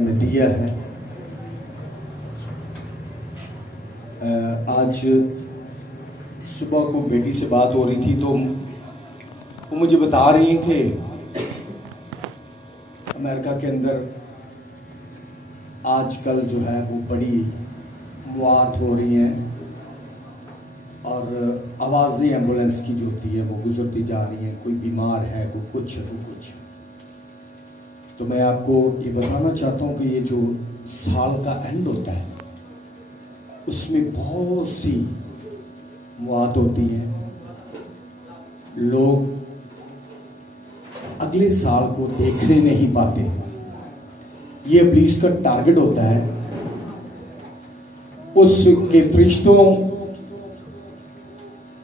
में दिया है। आज सुबह को बेटी से बात हो रही थी तो वो मुझे बता रही थे अमेरिका के अंदर आजकल जो है वो बड़ी मौत हो रही हैं और आवाज़ें एम्बुलेंस की जो होती है वो गुजरती जा रही हैं, कोई बीमार है, कोई कुछ है, कोई कुछ। तो मैं आपको ये बताना चाहता हूँ कि ये जो साल का एंड होता है उसमें बहुत सी मौत होती है। लोग अगले साल को देखने नहीं पाते। ये इब्लीस का टारगेट होता है। उसके फरिश्तों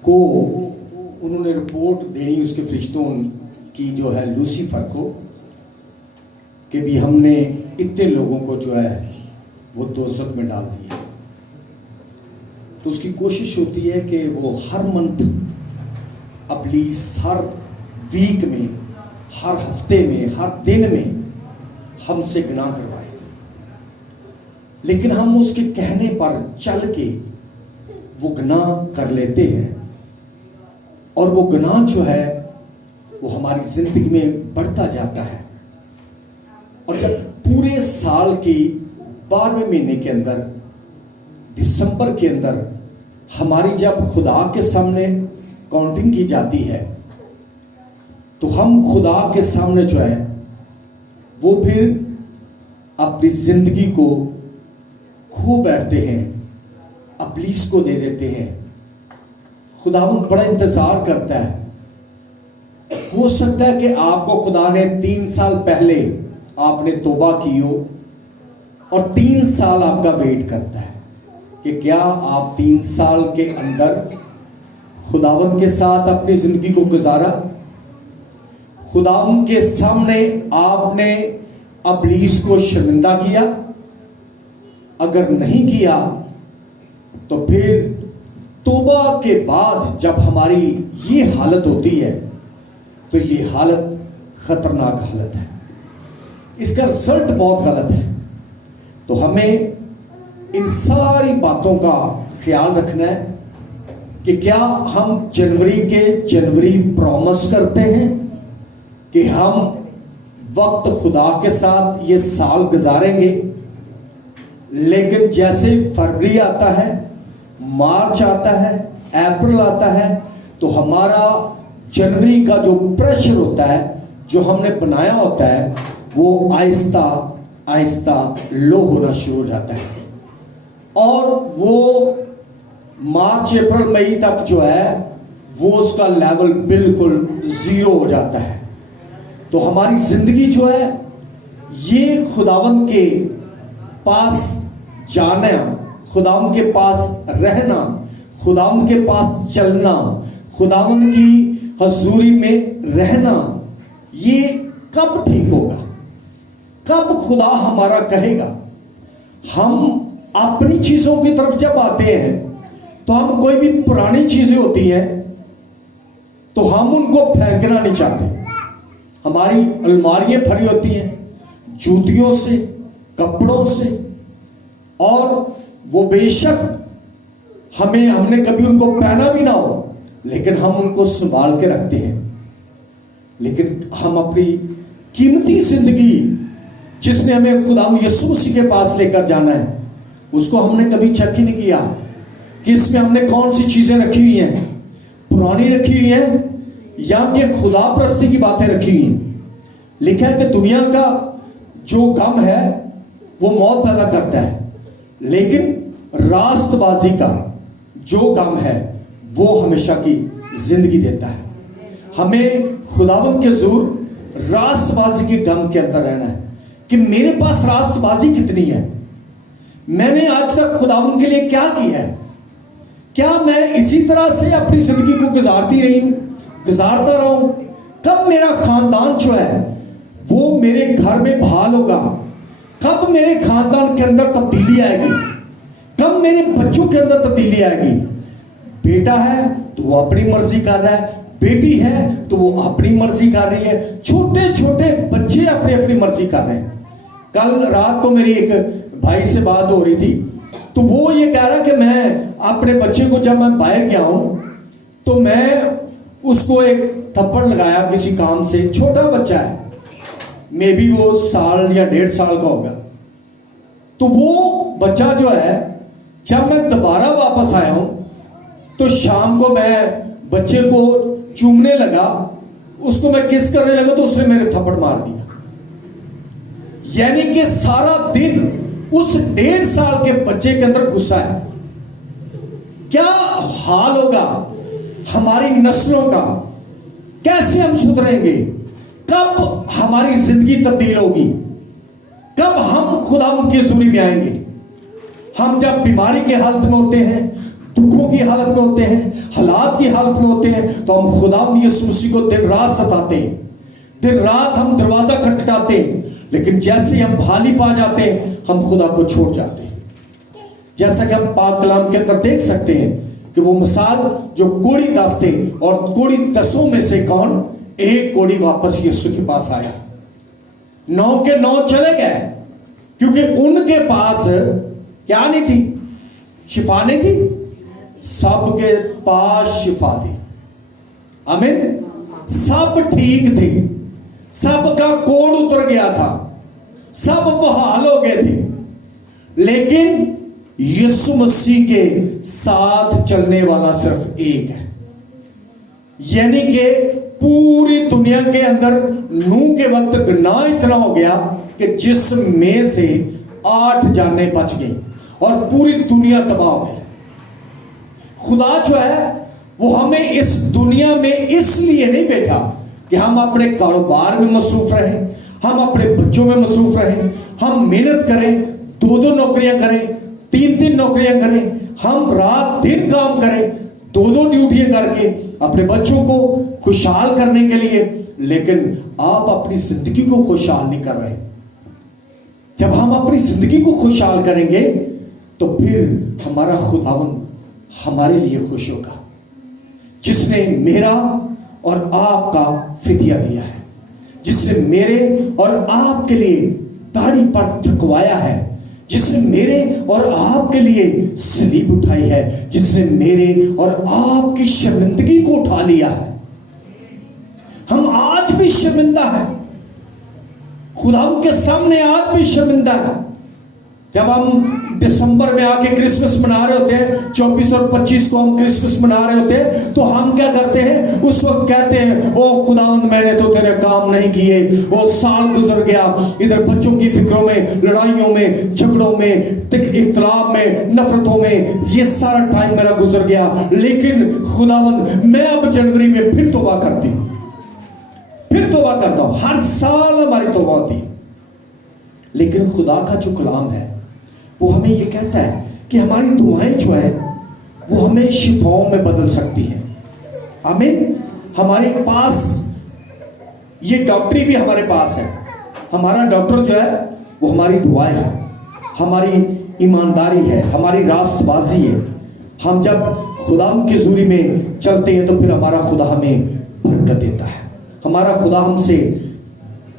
को उन्होंने रिपोर्ट देनी, उसके फरिश्तों की जो है लूसीफर को, कि भी हमने इतने लोगों को जो है वो दोज़ख में डाल दिया। तो उसकी कोशिश होती है कि वो हर मंथ इब्लीस हर वीक में, हर हफ्ते में, हर दिन में हमसे गुनाह करवाए। लेकिन हम उसके कहने पर चल के वो गुनाह कर लेते हैं और वो गुनाह जो है वो हमारी जिंदगी में बढ़ता जाता है। और जब पूरे साल के 12वें महीने के अंदर, दिसंबर के अंदर हमारी जब खुदा के सामने काउंटिंग की जाती है तो हम खुदा के सामने जो है वो फिर अपनी जिंदगी को खो बैठते हैं, इब्लीस को दे देते हैं। खुदावंद बड़ा इंतजार करता है। हो सकता है कि आपको खुदा ने 3 साल पहले आपने तौबा की हो और 3 साल आपका वेट करता है कि क्या आप 3 साल के अंदर खुदावंद के साथ अपनी जिंदगी को गुजारा। खुदावंद के सामने आपने इब्लीस को शर्मिंदा किया। अगर नहीं किया तो फिर तौबा के बाद जब हमारी ये हालत होती है तो ये हालत खतरनाक हालत है, इसका रिजल्ट बहुत गलत है। तो हमें इन सारी बातों का ख्याल रखना है कि क्या हम जनवरी प्रॉमिस करते हैं कि हम वक्त खुदा के साथ ये साल गुजारेंगे, लेकिन जैसे फरवरी आता है, मार्च आता है, अप्रैल आता है, तो हमारा जनवरी का जो प्रेशर होता है, जो हमने बनाया होता है, वो आहिस्ता आहिस्ता लो होना शुरू हो जाता है और वो मार्च अप्रैल मई तक जो है वो उसका लेवल बिल्कुल 0 हो जाता है। तो हमारी जिंदगी जो है ये खुदावंद के पास जाना, खुदावंद के पास रहना, खुदावंद के पास चलना, खुदावंद की हजूरी में रहना, ये कब ठीक होगा, कब खुदा हमारा कहेगा। हम अपनी चीजों की तरफ जब आते हैं तो हम कोई भी पुरानी चीजें होती हैं तो हम उनको फेंकना नहीं चाहते। हमारी अलमारियां भरी होती हैं जूतियों से, कपड़ों से, और वो बेशक हमने कभी उनको पहना भी ना हो, लेकिन हम उनको संभाल के रखते हैं। लेकिन हम अपनी कीमती जिंदगी जिसने हमें खुदा यीशु मसीह के पास लेकर जाना है, उसको हमने कभी चेक ही नहीं किया कि इसमें हमने कौन सी चीजें रखी हुई हैं, पुरानी रखी हुई हैं या कि खुदा परस्ती की बातें रखी हुई हैं। लिखा है कि दुनिया का जो गम है वो मौत पैदा करता है, लेकिन रास्तबाजी का जो गम है वो हमेशा की जिंदगी देता है। हमें खुदावंद के ज़रूर रास्तबाजी के गम के अंदर रहना है कि मेरे पास रास्तबाजी कितनी है, मैंने आज तक खुदावंद के लिए क्या किया है, क्या मैं इसी तरह से अपनी जिंदगी को गुजारता रहूं। कब मेरा खानदान जो है वो मेरे घर में बहाल होगा, कब मेरे खानदान के अंदर तब्दीली आएगी, कब मेरे बच्चों के अंदर तब्दीली आएगी। बेटा है तो वो अपनी मर्जी कर रहा है, बेटी है तो वो अपनी मर्जी कर रही है, छोटे छोटे बच्चे अपनी अपनी मर्जी कर रहे हैं। कल रात को मेरी एक भाई से बात हो रही थी, तो वो ये कह रहा कि मैं अपने बच्चे को जब मैं बाहर गया हूं तो मैं उसको एक थप्पड़ लगाया किसी काम से, छोटा बच्चा है, मे बी वो साल या 1.5 साल का होगा। तो वो बच्चा जो है, जब मैं दोबारा वापस आया हूं तो शाम को मैं बच्चे को चूमने लगा, उसको मैं किस करने लगा तो उसने मेरे थप्पड़ मार दिया। यानी कि सारा दिन उस 1.5 साल के बच्चे के अंदर गुस्सा है। क्या हाल होगा हमारी नस्लों का, कैसे हम सुधरेंगे, कब हमारी जिंदगी तब्दील होगी, कब हम खुदा की हज़ूरी में आएंगे। हम जब बीमारी की हालत में होते हैं, दुखों की हालत में होते हैं, हालात की हालत में होते हैं, तो हम खुदा यीशु मसीह को दिन रात सताते हैं, दिन रात हम दरवाजा खटखटाते हैं, लेकिन जैसे हम भाली पा जाते हैं हम खुदा को छोड़ जाते हैं। जैसा कि हम पाक कलाम के अंदर देख सकते हैं कि वो मिसाल जो कोड़ी 10 थे और कोड़ी 10 में से कौन एक कोड़ी वापस यीशु के पास आया, 9 के 9 चले गए, क्योंकि उनके पास क्या नहीं थी, शिफा नहीं थी। सबके पास शिफा थी, आमीन। सब ठीक थे, सबका कोड उतर गया था, सब बहाल हो गए थे, लेकिन यीशु मसीह के साथ चलने वाला सिर्फ एक है। यानी कि पूरी दुनिया के अंदर नूह के वक्त गुनाह इतना हो गया कि जिसमें से 8 जानें बच गई और पूरी दुनिया तबाह हो गई। खुदा जो है वो हमें इस दुनिया में इसलिए नहीं भेजा कि हम अपने कारोबार में मसरूफ रहें, हम अपने बच्चों में मसरूफ रहें, हम मेहनत करें, 2-2 नौकरियां करें, 3-3 नौकरियां करें, हम रात दिन काम करें, 2-2 ड्यूटियां करके अपने बच्चों को खुशहाल करने के लिए, लेकिन आप अपनी जिंदगी को खुशहाल नहीं कर रहे। जब हम अपनी जिंदगी को खुशहाल करेंगे तो फिर हमारा खुदावंद हमारे लिए खुश होगा, जिसने मेरा और आपका फिदिया दिया है, जिसने मेरे और आपके लिए दाढ़ी पर थकवाया है, जिसने मेरे और आपके लिए सलीब उठाई है, जिसने मेरे और आपकी शर्मिंदगी को उठा लिया है। हम आज भी शर्मिंदा हैं, खुदा के सामने आज भी शर्मिंदा है। जब हम दिसंबर में आके क्रिसमस मना रहे होते हैं, 24 और 25 को हम क्रिसमस मना रहे होते हैं, तो हम क्या करते हैं, उस वक्त कहते हैं, ओ खुदावंद मैंने तो तेरे काम नहीं किए, वो साल गुजर गया, इधर बच्चों की फिक्रों में, लड़ाइयों में, झगड़ों में, इख्तिलाफ में, नफरतों में, ये सारा टाइम मेरा गुजर गया, लेकिन खुदावंद मैं अब जनवरी में फिर तौबा करती हूं, फिर तौबा करता हूं। हर साल हमारी तौबा होती है, लेकिन खुदा का जो कलाम है वो हमें ये कहता है कि हमारी दुआएं जो है वो हमें शिफाओं में बदल सकती हैं। आमीन। हमारे पास ये डॉक्टरी भी हमारे पास है। हमारा डॉक्टर जो है वो हमारी दुआएं है, हमारी ईमानदारी है, हमारी रास्तबाजी है। हम जब खुदा की हज़ूरी में चलते हैं तो फिर हमारा खुदा हमें बरकत देता है, हमारा खुदा हमसे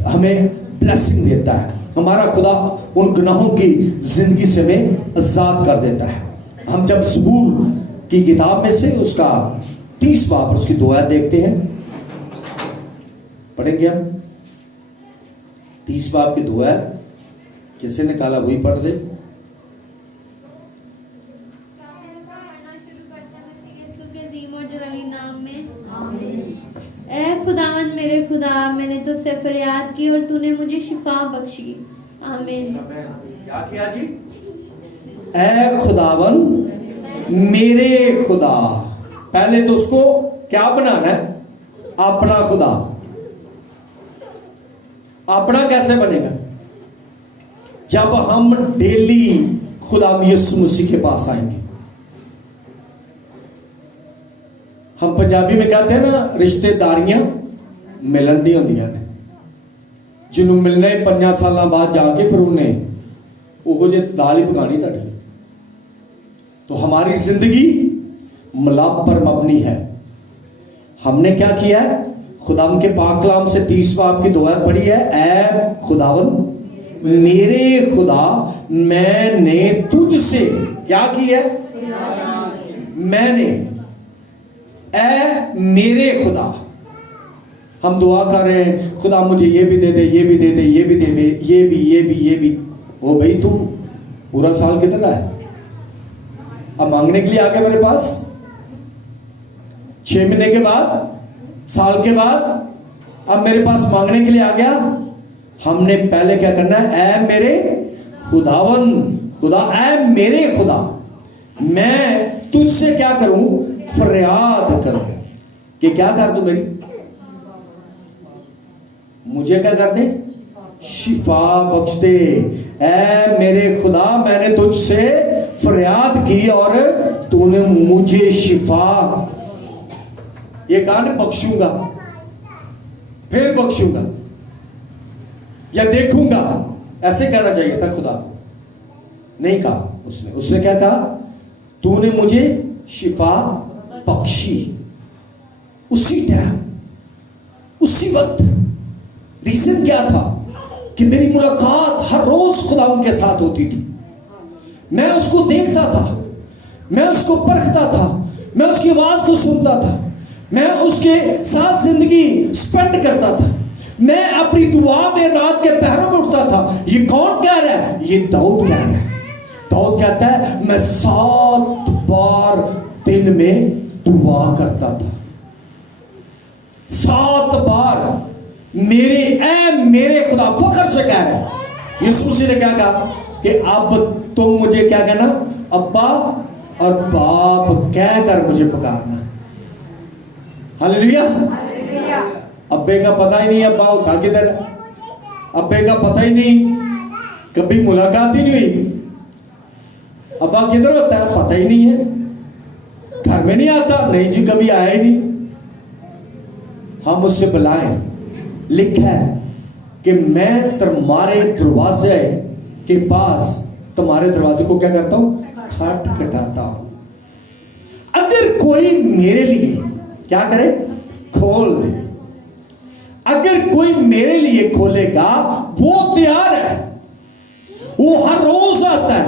हमें ब्लेसिंग देता है, हमारा खुदा उन गुनाहों की जिंदगी से हमें आजाद कर देता है। हम जब ज़बूर की किताब में से उसका 30 बाब उसकी दुआ देखते हैं, पढ़ेंगे हम 30 बाब की दुआ, किसे निकाला वही पढ़ दे। ऐ खुदावंद मेरे खुदा, मैंने तुझसे फरियाद की और तूने मुझे शिफा बख्शी। आमीन। क्या किया जी? ऐ खुदावंद मेरे खुदा, पहले तो उसको क्या बनाना है, अपना खुदा। अपना कैसे बनेगा? जब हम डेली खुदा यीशु मसीह के पास आएंगे। हम पंजाबी में कहते हैं ना, रिश्तेदारियां मिलन दी होंदियां ने, जिन्होंने मिलना है 5 साल बाद जाके फिर उन्हें वो जे दाल ही पकानी तुहाडे। तो हमारी जिंदगी मिलाप पर मबनी है। हमने क्या किया है? खुदा के पाक कलाम से 30 बाब की दुआ पढ़ी है, ऐ खुदावंद मेरे खुदा मैंने तुझसे क्या किया? मैंने ए मेरे खुदा। हम दुआ कर रहे हैं, खुदा मुझे ये भी दे दे, ये भी दे दे, ये भी दे दे, ये भी। ओ भाई, तू पूरा साल किधर रहा है? अब मांगने के लिए आ गया मेरे पास? 6 महीने के बाद, साल के बाद अब मेरे पास मांगने के लिए आ गया? हमने पहले क्या करना है? ऐ मेरे खुदावन, खुदा, ऐ मेरे खुदा, मैं तुझसे क्या करूं? फरियाद करूं कि क्या कर तू मेरी? मुझे क्या कर दे? शिफा बख्श दे। ऐ मेरे खुदा, मैंने तुझसे फरियाद की और तूने मुझे शिफा, ये कहा ना, बख्शूंगा, फिर बख्शूंगा या देखूंगा, ऐसे कहना चाहिए था खुदा को। नहीं कहा उसने क्या कहा? तूने मुझे शिफा बख्शी। उसी टाइम, उसी वक्त रीजन क्या था? कि मेरी मुलाकात हर रोज खुदा उनके साथ होती थी। मैं उसको देखता था, मैं उसको परखता था, मैं उसकी आवाज को सुनता था, मैं उसके साथ जिंदगी स्पेंड करता था। मैं अपनी दुआ में रात के पहरों में उठता था। ये कौन कह रहा है? ये दाऊद कह रहा है। दाऊद कहता है, मैं 7 बार दिन में दुआ करता था। 7 बार मेरे खुदा फखर से कह रहे हैं। यीशु मसीह ने क्या कहा कि अब तुम मुझे क्या कहना? अब्बा और बाप कहकर मुझे पुकारना। हालेलुया। अब्बे का पता ही नहीं अब्बा होता किधर, अब्बे का पता ही नहीं, कभी मुलाकात ही नहीं हुई। अब्बा किधर होता है पता ही नहीं है, घर में नहीं आता, नहीं जी कभी आया ही नहीं। हम उससे बुलाएं, लिखा है कि मैं तुम्हारे दरवाजे के पास, तुम्हारे दरवाजे को क्या करता हूं? खटखटाता हूं। अगर कोई मेरे लिए क्या करे? खोल दे। अगर कोई मेरे लिए खोलेगा, वो तैयार है, वो हर रोज आता है,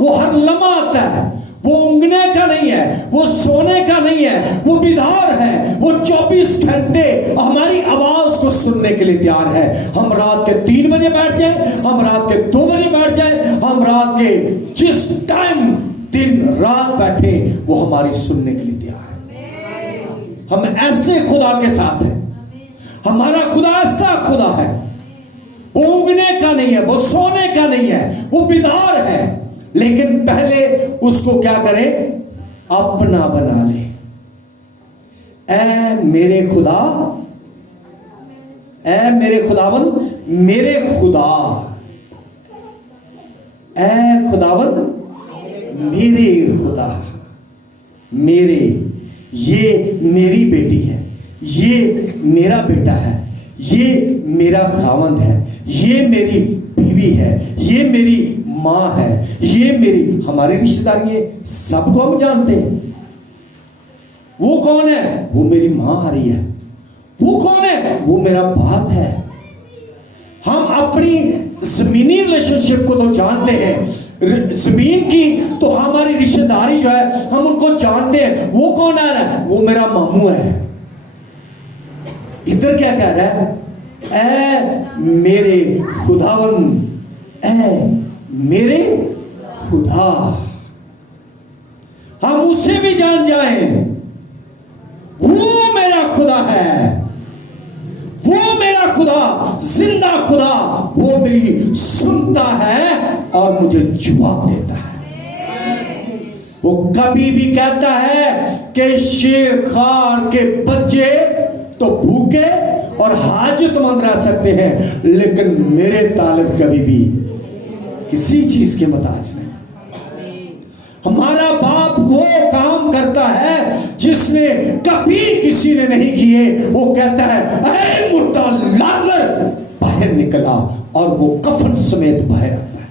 वो हर लम्हा आता है, वो ऊँघने का नहीं है, वो सोने का नहीं है, वो बेदार है, वो 24 घंटे हमारी आवाज को सुनने के लिए तैयार है। हम रात के 3 बजे बैठ जाए, हम रात के 2 बजे बैठ जाए, हम रात के जिस टाइम दिन रात बैठे, वो हमारी सुनने के लिए तैयार है। हम ऐसे खुदा के साथ हैं। हमारा खुदा ऐसा खुदा है, वो ऊँघने का नहीं है, वो सोने का नहीं है, वो बेदार है। लेकिन पहले उसको क्या करे? अपना बना ले। ऐ मेरे खुदा, ऐ मेरे खुदावन, मेरे खुदा, ऐ खुदावन मेरे खुदा, मेरे, ये मेरी बेटी है, ये मेरा बेटा है, ये मेरा खावंद है, ये मेरी बीवी है, ये मेरी मां है, ये मेरी, हमारे रिश्तेदार ये सबको हम जानते हैं। वो कौन है? वो मेरी मां आ रही है। वो कौन है? वो मेरा बाप है। हम अपनी जमीनी रिलेशनशिप को तो जानते हैं, जमीन की तो हमारी रिश्तेदारी जो है हम उनको जानते हैं। वो कौन आ रहा है? वो मेरा मामू है। इधर क्या कह रहा है? ऐ मेरे खुदावन, ऐ मेरे खुदा। हम उससे भी जान जाएं, वो मेरा खुदा है, वो मेरा खुदा, जिंदा खुदा, वो मेरी सुनता है और मुझे जवाब देता है। वो कभी भी कहता है कि शेर खार के बच्चे तो भूखे और हाजतमंद रह सकते हैं, लेकिन मेरे तालिब कभी भी किसी चीज के मोहताज नहीं। हमारा बाप वो काम करता है जिसने कभी किसी ने नहीं किए। वो कहता है, ऐ मुर्दा लाजर बाहर निकला, और वो कफन समेत बाहर आता है।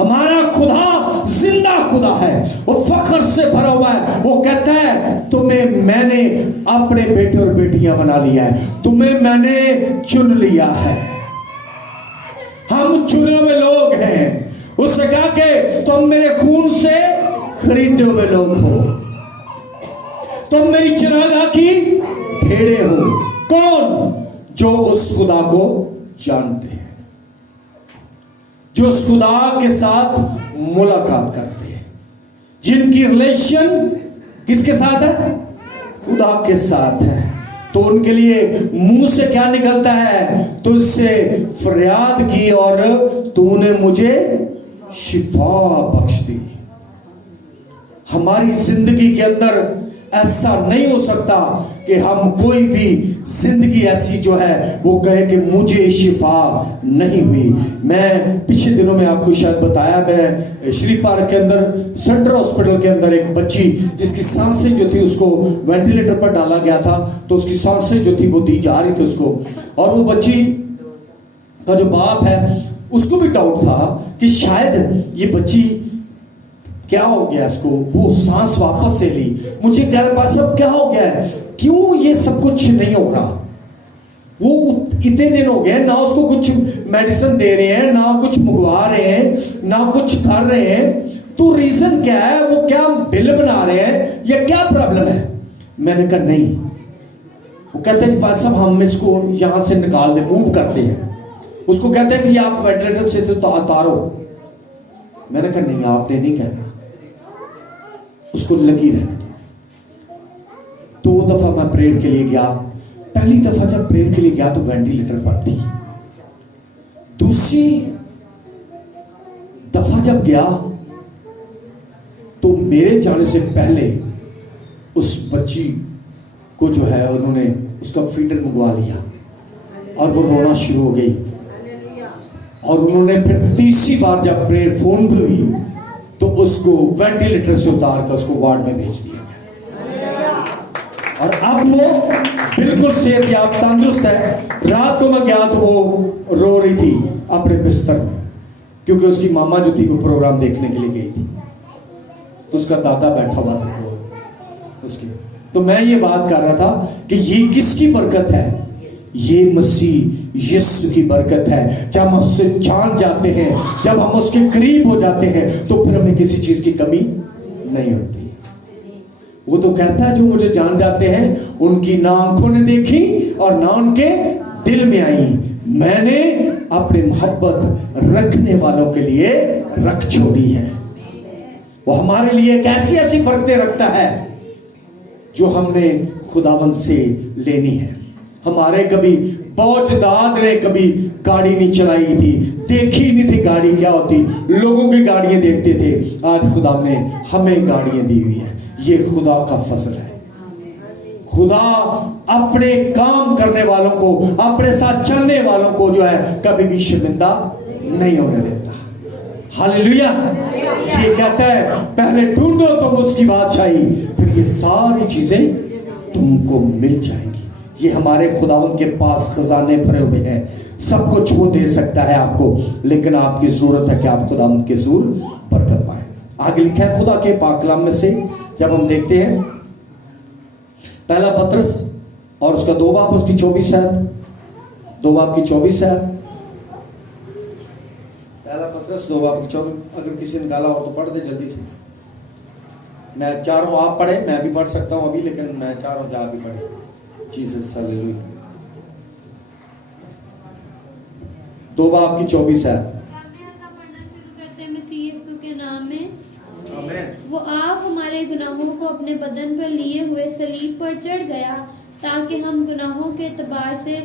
हमारा खुदा जिंदा खुदा है, वो फख्र से भरा हुआ है। वो कहता है, तुम्हें मैंने अपने बेटे और बेटियां बना लिया है, तुम्हें मैंने चुन लिया है। हम चुने हुए लोग हैं। उसने कहा कि तुम मेरे खून से खरीदे हुए लोग हो, तुम मेरी चरागाह की भेड़े हो। कौन? जो उस खुदा को जानते हैं, जो उस खुदा के साथ मुलाकात करते हैं, जिनकी रिलेशन किसके साथ है? खुदा के साथ है। तो उनके लिए मुंह से क्या निकलता है? तुझसे फरियाद की और तूने मुझे शिफा बख्श दी। हमारी जिंदगी के अंदर ऐसा नहीं हो सकता कि हम कोई भी जिंदगी ऐसी जो है वो कहे कि मुझे शिफा नहीं हुई। मैं पिछले दिनों में आपको शायद बताया, मैं श्री पार्क के अंदर सेंट्रल हॉस्पिटल के अंदर एक बच्ची जिसकी सांसें जो थी उसको वेंटिलेटर पर डाला गया था, तो उसकी सांसें जो थी वो दी जा रही थी उसको, और वो बच्ची का जो बाप है उसको भी डाउट था कि शायद ये बच्ची क्या हो गया इसको, वो सांस वापस से ली। मुझे कह रहा पास अब क्या हो गया है, क्यों ये सब कुछ नहीं हो रहा? वो इतने दिन हो गए ना उसको कुछ मेडिसिन दे रहे हैं, ना कुछ मंगवा रहे हैं, ना कुछ कर रहे हैं, तो रीजन क्या है? वो क्या बिल बना रहे हैं या क्या प्रॉब्लम है? मैंने कहा नहीं। वो कहते हैं पास साहब हम इसको यहां से निकाल दे, मूव करते हैं। उसको कहते हैं कि आप वेंटिलेटर से तो उतारो। मैंने कहा नहीं, आपने नहीं कहना, उसको लगी रहने दो। 2 दफा मैं प्रेयर के लिए गया। पहली दफा जब प्रेयर के लिए गया तो वेंटिलेटर पर थी। दूसरी दफा जब गया तो मेरे जाने से पहले उस बच्ची को जो है उन्होंने उसका फीडर मंगवा लिया और वो रोना शुरू हो गई। और उन्होंने फिर तीसरी बार जब प्रेयर फोन पे हुई तो उसको वेंटिलेटर से उतार कर उसको वार्ड में भेज दिया गया। और अब वो बिल्कुल सेहतयाब तंदुरुस्त है। रात को मैं गया तो वो रो रही थी अपने बिस्तर में, क्योंकि उसकी मामा जो थी वो प्रोग्राम देखने के लिए गई थी, तो उसका दादा बैठा हुआ था उसकी। तो मैं ये बात कर रहा था कि ये किसकी बरकत है? ये मसीह यीशु की बरकत है। जब हम उससे जान जाते हैं, जब हम उसके करीब हो जाते हैं, तो फिर हमें किसी चीज की कमी नहीं होती। वो तो कहता है जो मुझे जान जाते हैं उनकी ना आंखों ने देखी और ना उनके दिल में आई, मैंने अपने मोहब्बत रखने वालों के लिए रख छोड़ी है। वो हमारे लिए कैसी ऐसी बरकतें रखता है जो हमने खुदावंद से लेनी है। हमारे कभी बौजदाद ने कभी गाड़ी नहीं चलाई थी, देखी नहीं थी गाड़ी क्या होती, लोगों की गाड़ियां देखते थे। आज खुदा ने हमें गाड़ियां दी हुई है। ये खुदा का फजल है। खुदा अपने काम करने वालों को, अपने साथ चलने वालों को जो है कभी भी शर्मिंदा नहीं होने देता। हालेलुया। ये कहता है पहले ढूंढो तुम उसकी बादशाही, फिर ये सारी चीजें तुमको मिल जाएंगी। ये हमारे खुदावंद के पास खजाने भरे हुए हैं। सब कुछ वो दे सकता है आपको, लेकिन आपकी जरूरत है कि आप खुदावंद के जरूर बरकत पाए। आगे लिखा है खुदा के पाक कलाम में से, जब हम देखते हैं पहला पत्रस और उसका 2 बाब उसकी 24 है, 2 बाब की 24 है। पहला पत्रस 2 बाब की 24। अगर किसी ने निकाला हो तो पढ़ दे जल्दी से। मैं चाह रहा हूं आप पढ़े, मैं भी पढ़ सकता हूं अभी, लेकिन मैं चाह रहा हूं कि आप भी पढ़े। Jesus hallelujah. 2 बाब की 24 है। वो आप हमारे गुनाहों को अपने बदन पर लिए हुए सलीब पर चढ़ गया, ताकि हम गुनाहों के एतबार से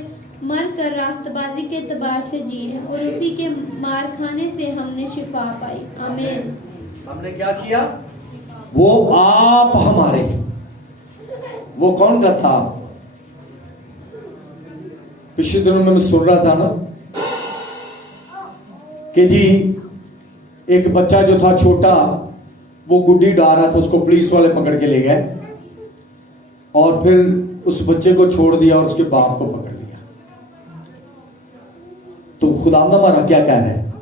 मर कर रास्तबाजी के एतबार से जिए, और उसी के मार खाने से हमने शिफा पाई। आमीन। हमने क्या किया? वो आप हमारे, वो कौन का था? पिछले दिनों में मैं सुन रहा था ना कि जी एक बच्चा जो था छोटा, वो गुड्डी डाल रहा था, उसको पुलिस वाले पकड़ के ले गए और फिर उस बच्चे को छोड़ दिया और उसके बाप को पकड़ लिया। तो खुदावंद हमारा क्या कह रहा है?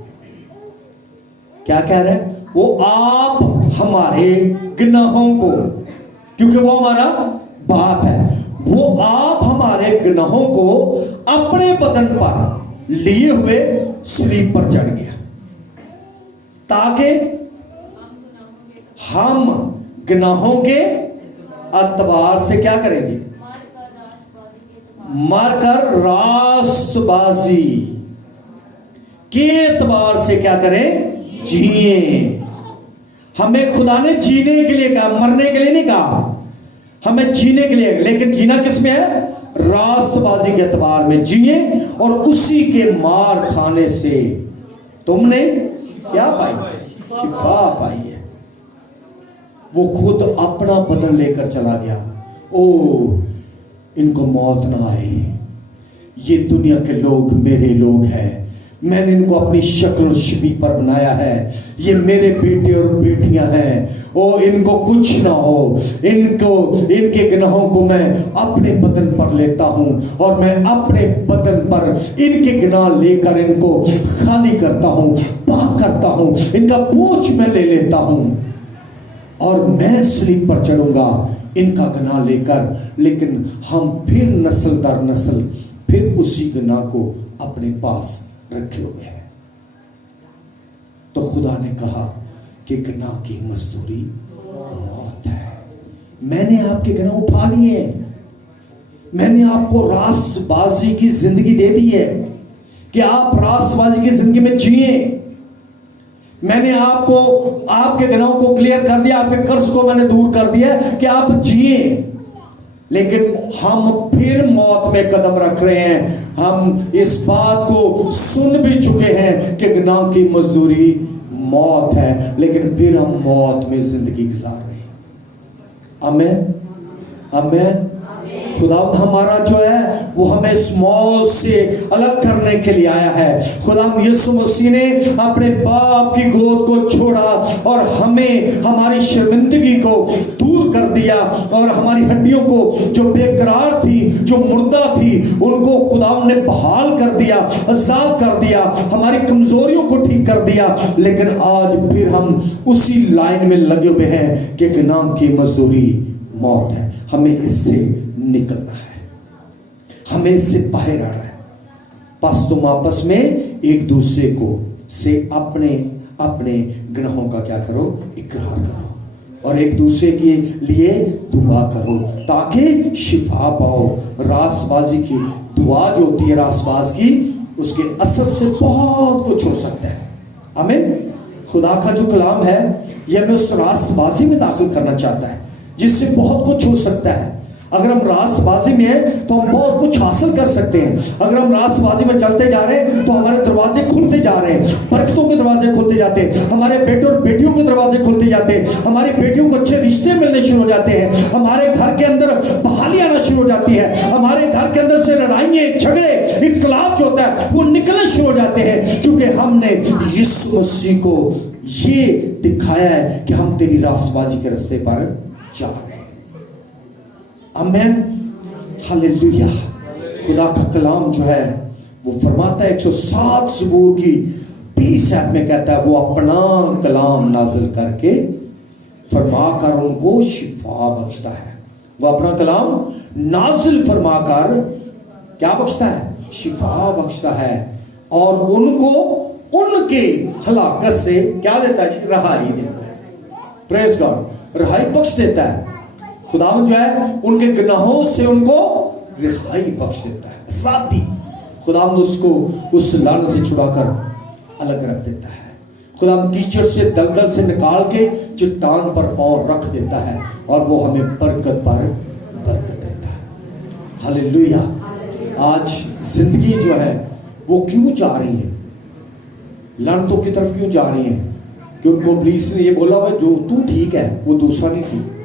क्या कह रहा है? वो आप हमारे गुनाहों को, क्योंकि वो हमारा बाप है, वो आप हमारे गुनाहों को अपने बदन पर लिए हुए सलीब पर चढ़ गया ताकि हम गुनाहों के अतबार से क्या करेंगे? मारकर रास्तबाजी के एतबार से क्या करें? जिए। हमें खुदा ने जीने के लिए कहा, मरने के लिए नहीं कहा, हमें जीने के लिए। लेकिन जीना किस में है? रास्तबाजी के एतबार में जिए, और उसी के मार खाने से तुमने क्या पाई? शिफा पाई है। वो खुद अपना बदन लेकर चला गया। ओ, इनको मौत ना आए, ये दुनिया के लोग मेरे लोग हैं, मैंने इनको अपनी शक्ल और छवि पर बनाया है, ये मेरे बेटे और बेटियां हैं। ओ, इनको कुछ ना हो, इनके गुनाहों को मैं अपने बदन पर लेता हूं, और मैं अपने बदन पर इनके गुनाह लेकर इनको खाली करता हूं, पाक करता हूं, इनका बोझ मैं ले लेता हूं, और मैं सलीब पर चढ़ूंगा इनका गुनाह लेकर। लेकिन हम फिर नस्ल दर नस्ल फिर उसी गुनाह को अपने पास रखे हुए हैं। तो खुदा ने कहा कि गुनाह की मजदूरी मौत है। मैंने आपके गुनाह उठा लिए, मैंने आपको रास्तबाजी की जिंदगी दे दी है कि आप रास्तबाजी की जिंदगी में जिए। मैंने आपको आपके गुनाहों को क्लियर कर दिया, आपके कर्ज को मैंने दूर कर दिया कि आप जिए। लेकिन हम फिर मौत में कदम रख रहे हैं। हम इस बात को सुन भी चुके हैं कि गुनाह की मजदूरी मौत है, लेकिन फिर हम मौत में जिंदगी गुजार रहे हैं। आमीन, आमीन। खुदा हमारा जो है वो हमें इस मौत से अलग करने के लिए आया है। खुदा यीशु मसीह ने अपने बाप की गोद को छोड़ा और हमें हमारी शर्मिंदगी को दूर कर दिया, और हमारी हड्डियों को जो बेकरार थी, जो मुर्दा थी, उनको खुदा ने बहाल कर दिया, आजाद कर दिया, हमारी कमजोरियों को ठीक कर दिया। लेकिन आज फिर हम उसी लाइन में लगे हुए हैं कि गुनाह की मजदूरी मौत है। हमें इससे निकलना है, हमें इससे बाहर आना है। बस तुम आपस में एक दूसरे को से अपने अपने गुनाहों का क्या करो? इकरार करो, और एक दूसरे के लिए दुआ करो ताकि शिफा पाओ। रास्तबाजी की दुआ जो होती है, रास्तबाज की, उसके असर से बहुत कुछ हो सकता है। आमीन। खुदा का जो कलाम है यह हमें उस रास्तबाजी में दाखिल करना चाहता है जिससे बहुत कुछ हो सकता है। अगर हम रास्तबाजी में हैं तो हम बहुत कुछ हासिल कर सकते हैं। अगर हम रास्तबाजी में चलते जा रहे हैं तो हमारे दरवाजे खुलते जा रहे हैं, बरकतों के दरवाजे खुलते जाते हैं, हमारे बेटे और बेटियों के दरवाजे खुलते जाते हैं, हमारी बेटियों को अच्छे रिश्ते मिलने शुरू हो जाते हैं, हमारे घर के अंदर बहाली आना शुरू हो जाती है, हमारे घर के अंदर से लड़ाइयाँ, झगड़े, इख्तिलाफ जो होता है वो निकलने शुरू हो जाते हैं, क्योंकि हमने यीशु मसीह को ये दिखाया है कि हम तेरी रास्तबाजी के रास्ते पर जा रहे हैं। आमीन, हालेलुया। खुदा का कलाम जो है वो फरमाता है 107 ज़बूर की 20 आयत में कहता है, वो अपना कलाम नाजिल करके फरमाकर उनको शिफा बख्शता है। वो अपना कलाम नाजिल फरमाकर क्या बख्शता है? शिफा बख्शता है, और उनको उनके हलाकत से क्या देता है? रहाई देता है। प्रेज गॉड, रहाई बख्श देता है। खुदा जो है उनके गुनाहों से उनको रिहाई बख्श देता है, आजादी। खुदा उसको उस लानत से छुड़ाकर अलग रख देता है। खुदा कीचड़ से, दलदल से निकाल के चट्टान पर पांव रख देता है, और वो हमें बरकत पर बरकत देता है। हालेलुया। आज जिंदगी जो है वो क्यों जा रही है? लानतों की तरफ क्यों जा रही है? कि उनको पुलिस ने ये बोला भाई जो तू ठीक है वो दूसरा नहीं ठीक।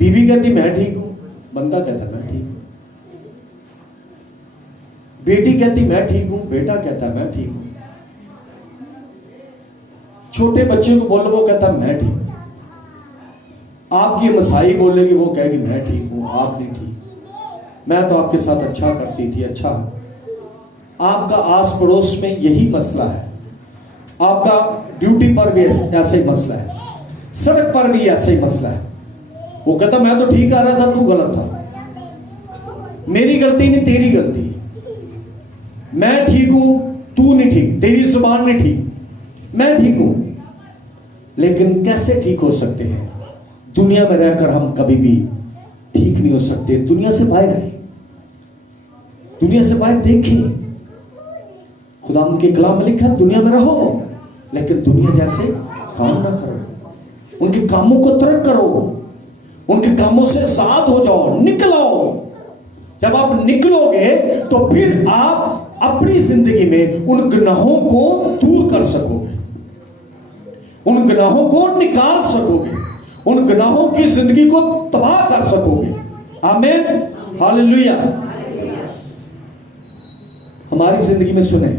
बीवी कहती मैं ठीक हूं, बंदा कहता मैं ठीक हूं। बेटी कहती मैं ठीक हूं, बेटा कहता मैं ठीक हूं। छोटे बच्चे को बोलो, वो कहता मैं ठीक हूं। आपकी मसाई बोलेगी, वो कहेगी मैं ठीक हूं, आप नहीं ठीक। मैं तो आपके साथ अच्छा करती थी, अच्छा। आपका आस पड़ोस में यही मसला है, आपका ड्यूटी पर भी ऐसा ही मसला है, सड़क पर भी ऐसा ही मसला है। वो कहता मैं तो ठीक आ रहा था, तू गलत था। मेरी गलती नहीं, तेरी गलती। मैं ठीक हूं, तू नहीं ठीक, तेरी जुबान नहीं ठीक, मैं ठीक हूं। लेकिन कैसे ठीक हो सकते हैं? दुनिया में रहकर हम कभी भी ठीक नहीं हो सकते। दुनिया से बाहर आए, दुनिया से बाहर देखें। खुदा उनके कलाम में लिखा, दुनिया में रहो लेकिन दुनिया जैसे काम ना करो। उनके कामों को तर्क करो, उनके कामों से साथ हो जाओ, निकलो। जब आप निकलोगे तो फिर आप अपनी जिंदगी में उन गुनाहों को दूर कर सकोगे, उन गुनाहों को निकाल सकोगे, उन गुनाहों की जिंदगी को तबाह कर सकोगे। आमीन, हालेलुया। हमारी जिंदगी में सुने,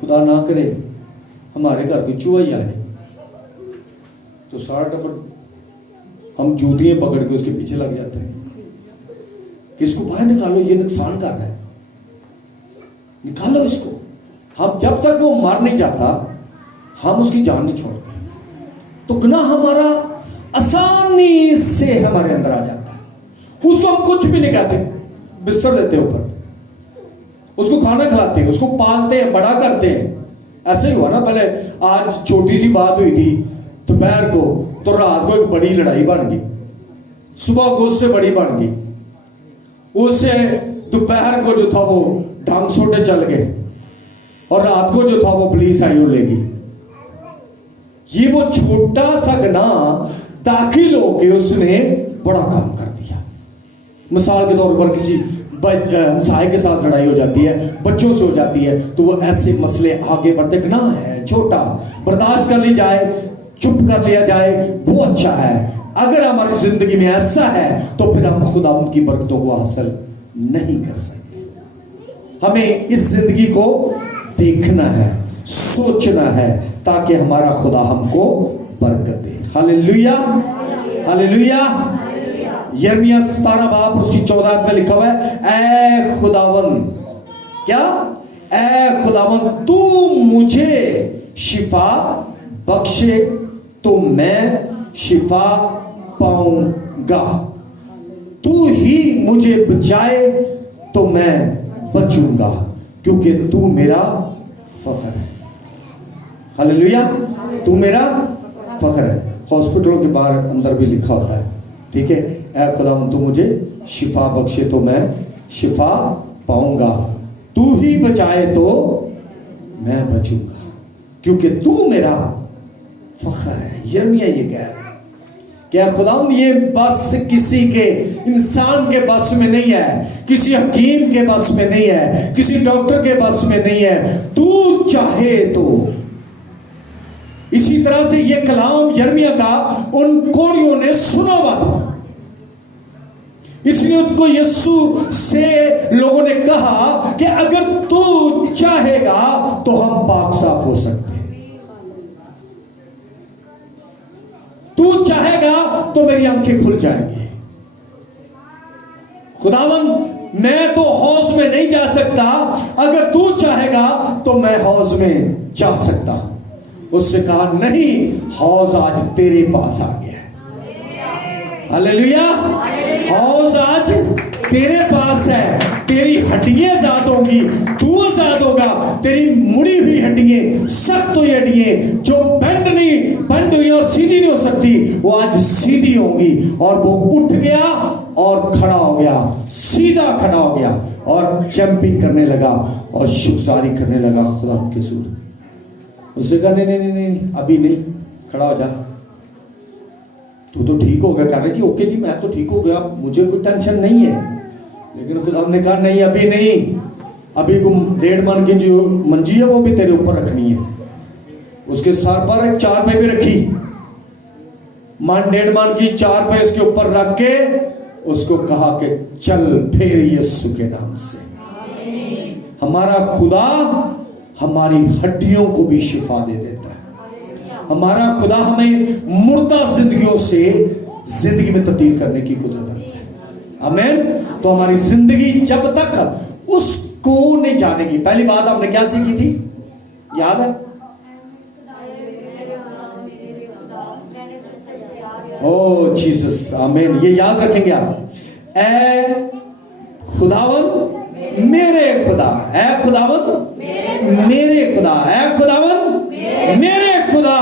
खुदा ना करे हमारे घर कोई चूहा ही आ जाए तो सारा टब्बर हम जूतियां पकड़ के उसके पीछे लग जाते हैं कि इसको बाहर निकालो, ये नुकसान कर रहा है, निकालो इसको। हम जब तक वो मर नहीं जाता हम उसकी जान नहीं छोड़ते। तो गुनाह हमारा आसानी से हमारे अंदर आ जाता है। उसको हम कुछ भी नहीं कहते, बिस्तर देते ऊपर, उसको खाना खिलाते हैं, उसको पालते हैं, बड़ा करते हैं। ऐसे ही हुआ ना, पहले आज छोटी सी बात हुई थी दोपहर को, तो रात को एक बड़ी लड़ाई बन गई, सुबह को उससे बड़ी बन गई। उससे दोपहर को जो था वो ढंग छोटे चल गए और रात को जो था वो पुलिस आई और ले गई। ये वो छोटा सा गुनाह दाखिल होके उसने बड़ा काम कर दिया। मिसाल के तौर पर किसी हमसाये के साथ लड़ाई हो जाती है, बच्चों से हो जाती है, तो वो ऐसे मसले आगे बढ़ते। गुनाह है छोटा, बर्दाश्त कर ली जाए, चुप कर लिया जाए, वो अच्छा है। अगर हमारी जिंदगी में ऐसा है तो फिर हम खुदा उनकी बरकतों को हासिल नहीं कर सकते। हमें इस जिंदगी को देखना है, सोचना है, ताकि हमारा खुदा हमको बरकत दे। Hallelujah, hallelujah. यिर्मयाह 17 बाब उसकी 14 में लिखा हुआ है, ऐ खुदावन, क्या? ऐ खुदावन, तू मुझे शिफा बख्शे तो मैं शिफा पाऊंगा, तू ही मुझे बचाए तो मैं बचूंगा, क्योंकि तू मेरा फख्र है। हालेलुया, तू मेरा फख्र है। हॉस्पिटलों के बाहर अंदर भी लिखा होता है, ठीक है, ऐ खुदा तू मुझे शिफा बख्शे तो मैं शिफा पाऊंगा, तू ही बचाए तो मैं बचूंगा, क्योंकि तू मेरा फख्र है। यिर्मयाह ये कह रहा है क्या खुदावंद, ये बस किसी के इंसान के बस में नहीं है, किसी हकीम के बस में नहीं है, किसी डॉक्टर के बस में नहीं है, तू चाहे तो। इसी तरह से ये कलाम यिर्मयाह का उन कोढ़ियों ने सुना हुआ था, इसलिए उनको यीशु से लोगों ने कहा कि अगर तू चाहेगा तो हम पाक साफ हो सकते हैं, तू चाहेगा तो मेरी आंखें खुल जाएंगी। खुदावंद मैं तो हौज में नहीं जा सकता, अगर तू चाहेगा तो मैं हौज में जा सकता। उससे कहा नहीं, हौज आज तेरे पास आ गया है। हालेलुया, हौज आज तेरे पास है। तेरी हड्डियां आजाद होंगी, तू आजाद होगा। तेरी मुड़ी हुई हड्डियां, सख्त हुई हड्डियां जो बंद हुई और सीधी नहीं हो सकती, वो आज सीधी होंगी। और वो उठ गया और खड़ा हो गया, सीधा खड़ा हो गया और जंपिंग करने लगा और शुक्रगुजारी करने लगा खुदा के सूर। उससे कहा नहीं नहीं नहीं, अभी नहीं, खड़ा हो जा, तू तो ठीक हो गया। कह रहे जी ओके जी, मैं तो ठीक हो गया, मुझे कोई टेंशन नहीं है। लेकिन खुदा ने कहा नहीं, अभी नहीं, अभी 1.5 मन की जो मंजी है वो भी तेरे ऊपर रखनी है। उसके सर पर एक 4 पे भी रखी, 1.5 मन की 4 पे इसके ऊपर रख के उसको कहा कि चल फिर यीशु के नाम से। हमारा खुदा हमारी हड्डियों को भी शिफा दे देता है। हमारा खुदा हमें मुर्दा जिंदगियों से जिंदगी में तब्दील करने की कुदरत रखता है। आमीन। तो हमारी जिंदगी जब तक उसको नहीं जानेगी, पहली बात आपने क्या सीखी थी, याद है? ओ जीसस, आमीन। ये याद रखेंगे आप, ऐ खुदावन मेरे खुदा, ऐ खुदावन मेरे खुदा है। खुदावन मेरे खुदा।